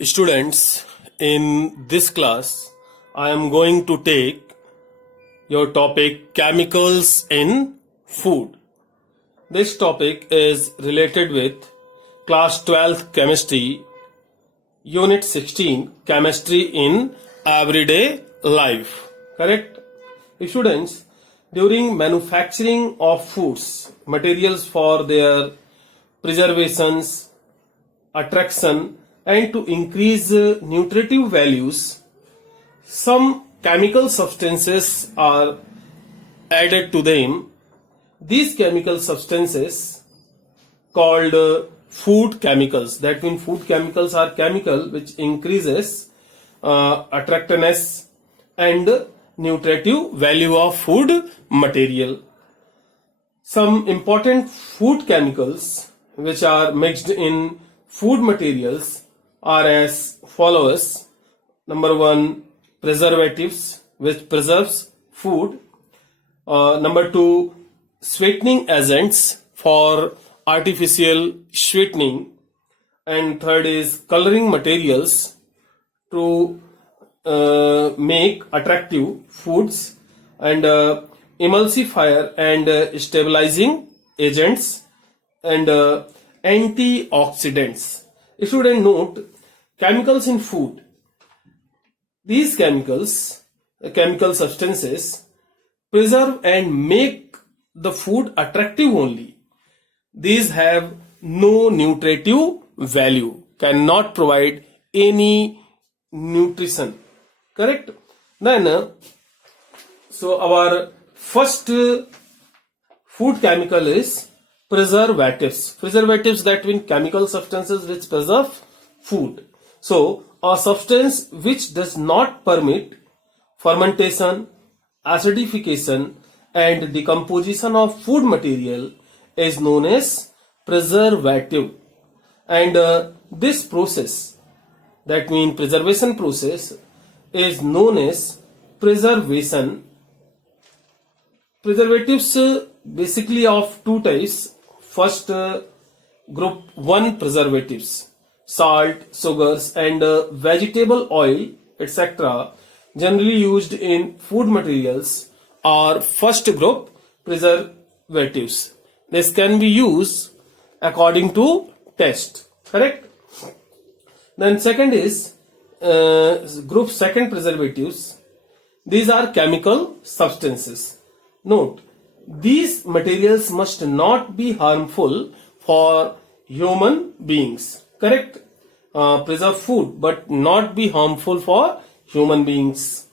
Students, in this class, I am going to take your topic chemicals in food. This topic is related with Class 12th Chemistry, Unit-16 Chemistry in Everyday Life. Correct? Students, during manufacturing of foods, materials for their preservations, attraction, and to increase nutritive values, some chemical substances are added to them. These chemical substances called food chemicals. That means food chemicals are chemical which increases attractiveness and nutritive value of food material. Some important food chemicals which are mixed in food materials are as follows. Number one, preservatives, which preserves food. Number two, sweetening agents for artificial sweetening. And third is coloring materials to make attractive foods, and emulsifier and stabilizing agents, and antioxidants. Student note, chemicals in food. These chemicals, chemical substances, preserve and make the food attractive only. These have no nutritive value, cannot provide any nutrition. Correct? Then, so our first food chemical is preservatives. Preservatives, that mean chemical substances which preserve food. So, a substance which does not permit fermentation, acidification and decomposition of food material is known as preservative. And this process, that means preservation process, is known as preservation. Preservatives basically of two types. First, group 1 preservatives, salt, sugars and vegetable oil, etc., generally used in food materials, are first group preservatives. This can be used according to taste. Correct? Then second is group 2 preservatives. These are chemical substances. Note, these materials must not be harmful for human beings. Correct? Preserve food but not be harmful for human beings.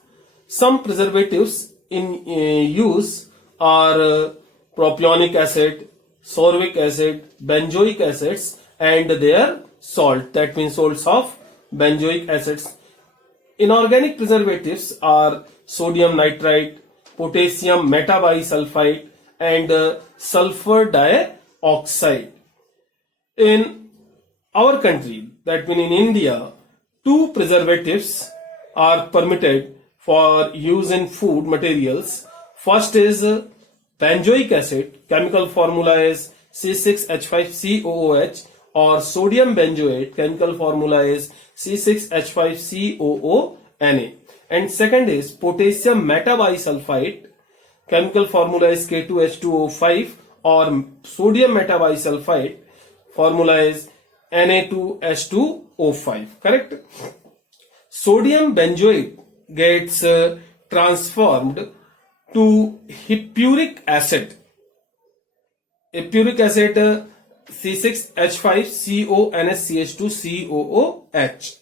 Some preservatives in use are propionic acid, sorbic acid, benzoic acids and their salt. That means salts of benzoic acids. Inorganic preservatives are sodium nitrite, potassium metabisulfite and sulfur dioxide. In our country, that means in India, 2 preservatives are permitted for use in food materials. First is benzoic acid. Chemical formula is C6H5COOH, or sodium benzoate. Chemical formula is C6H5COONA. And second is potassium metabisulfite. Chemical formula is K2H2O5, or sodium metabisulfite. Formula is Na2H2O5. Correct? Sodium benzoate gets transformed to hippuric acid. Hippuric acid C6H5CONSCH2COOH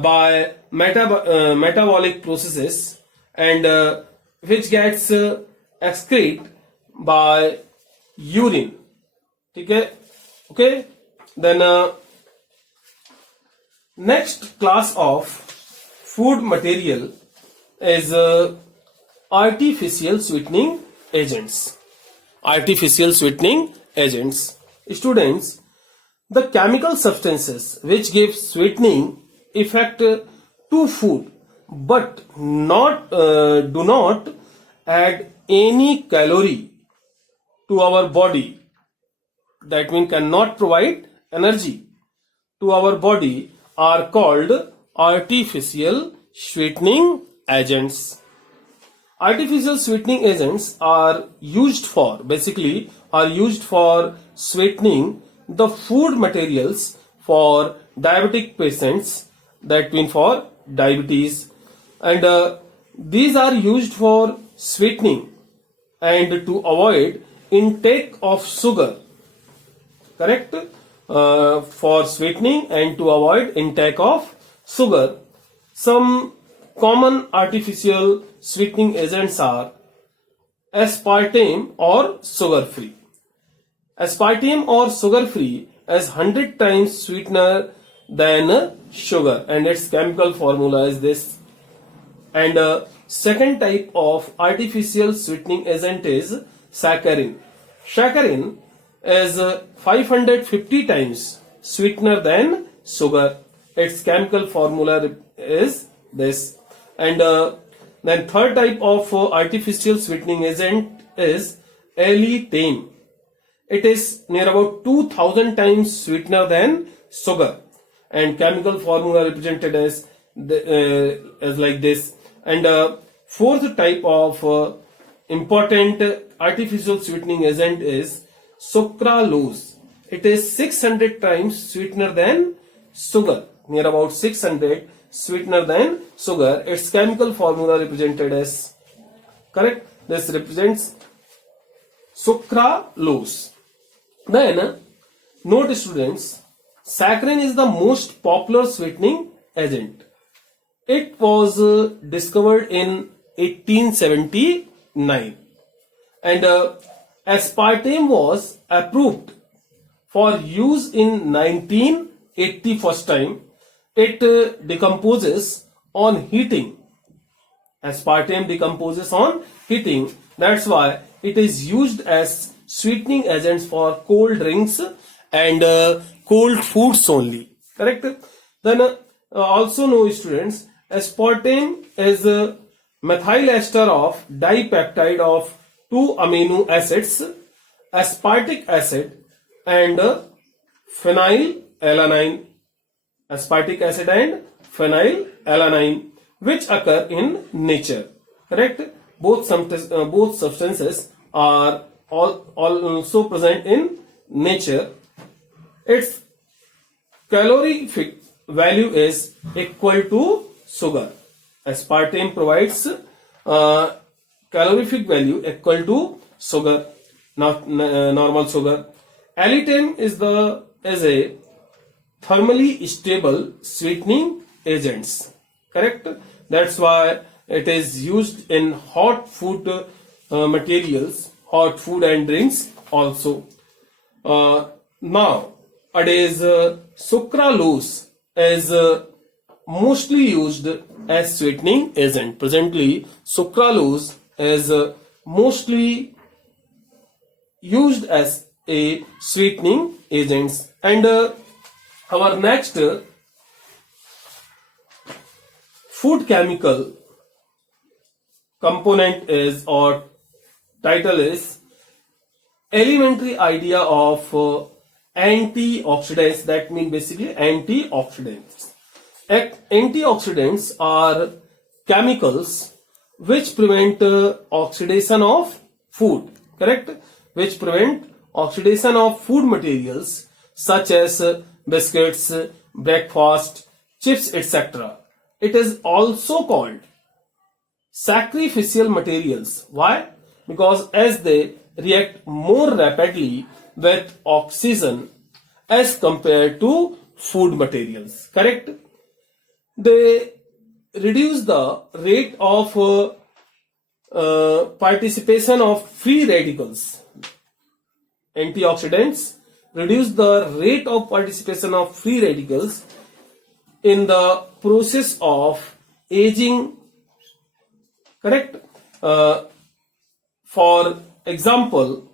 by metabolic processes, and which gets excreted by urine. Okay? Then next class of food material is artificial sweetening agents. Artificial sweetening agents. Students, the chemical substances which give sweetening effect to food but do not add any calorie to our body, that means cannot provide energy to our body, are called artificial sweetening agents. Artificial sweetening agents are used for sweetening the food materials for diabetic patients, that mean for diabetes, and these are used for sweetening and to avoid intake of sugar, correct, for sweetening and to avoid intake of sugar. Some common artificial sweetening agents are aspartame or sugar free. Aspartame or sugar free is 100 times sweetener than sugar, and its chemical formula is this. And second type of artificial sweetening agent is saccharin. Saccharin is 550 times sweetener than sugar. Its chemical formula is this. And then third type of artificial sweetening agent is erythritame. It is near about 2000 times sweetener than sugar, and chemical formula represented as like this. And fourth type of important artificial sweetening agent is sucralose. It is 600 times sweetener than sugar, near about 600 sweetener than sugar. Its chemical formula represented as, correct, this represents sucralose. Then note students, saccharin is the most popular sweetening agent. It was discovered in 1879, and aspartame was approved for use in 1980 first time. It decomposes on heating. Aspartame decomposes on heating. That's why it is used as sweetening agents for cold drinks and cold foods only. Correct? Then also know students, aspartame is a methyl ester of dipeptide of 2 amino acids, aspartic acid and phenylalanine. Aspartic acid and phenylalanine, which occur in nature. Correct? Both substances are also present in nature. Its calorific value is equal to sugar. Aspartame provides calorific value equal to sugar, not normal sugar. Erythritame is a thermally stable sweetening agents. Correct? That's why it is used in hot food materials, hot food and drinks also. Nowadays, sucralose is mostly used as sweetening agent. Presently, sucralose is mostly used as a sweetening agent. And our next food chemical component is, or title is, elementary idea of antioxidants. That means basically antioxidants. Antioxidants are chemicals which prevent oxidation of food. Correct? Which prevent oxidation of food materials such as biscuits, breakfast, chips, etc. It is also called sacrificial materials. Why? Because as they react more rapidly with oxygen as compared to food materials. Correct? They reduce the rate of participation of free radicals. Antioxidants reduce the rate of participation of free radicals in the process of aging. Correct? For example,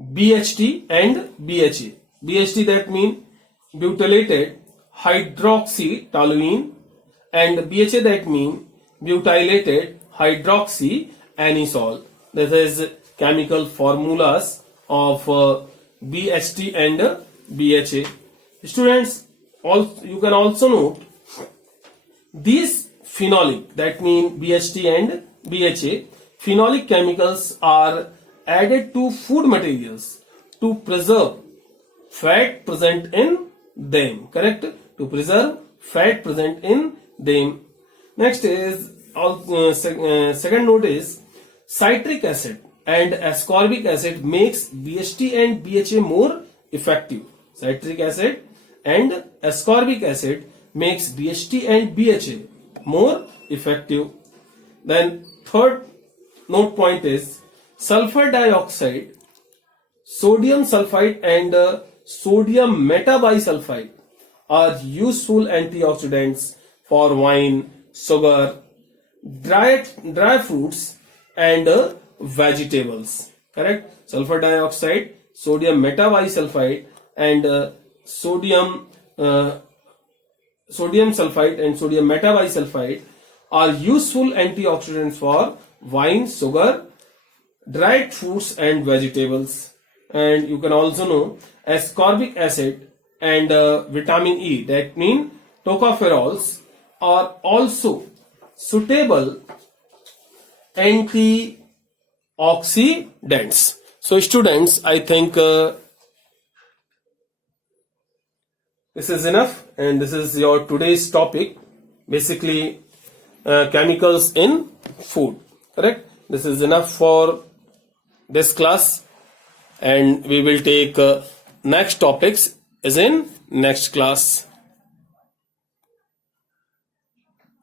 BHT and BHA. BHT, that means butylated hydroxytoluene, and BHA, that means butylated hydroxyanisole. This is chemical formulas of BHT and BHA. Students, you can also note these phenolic, that means BHT and BHA, phenolic chemicals are added to food materials to preserve fat present in them. Correct? To preserve fat present in them. Next is second note is citric acid and ascorbic acid makes BHT and BHA more effective. Citric acid and ascorbic acid makes BHT and BHA more effective. Then third note point is sulfur dioxide, sodium sulfite and sodium metabisulfite are useful antioxidants for wine, sugar, dry fruits and vegetables. Correct? Sulfur dioxide, sodium metabisulfite and sodium sulfite and sodium metabisulfite are useful antioxidants for wine, sugar, dried fruits and vegetables. And you can also know ascorbic acid and vitamin E, that means tocopherols, are also suitable antioxidants. So students, I think this is enough, and this is your today's topic, basically chemicals in food. Correct? This is enough for this class, and we will take next topics is in next class.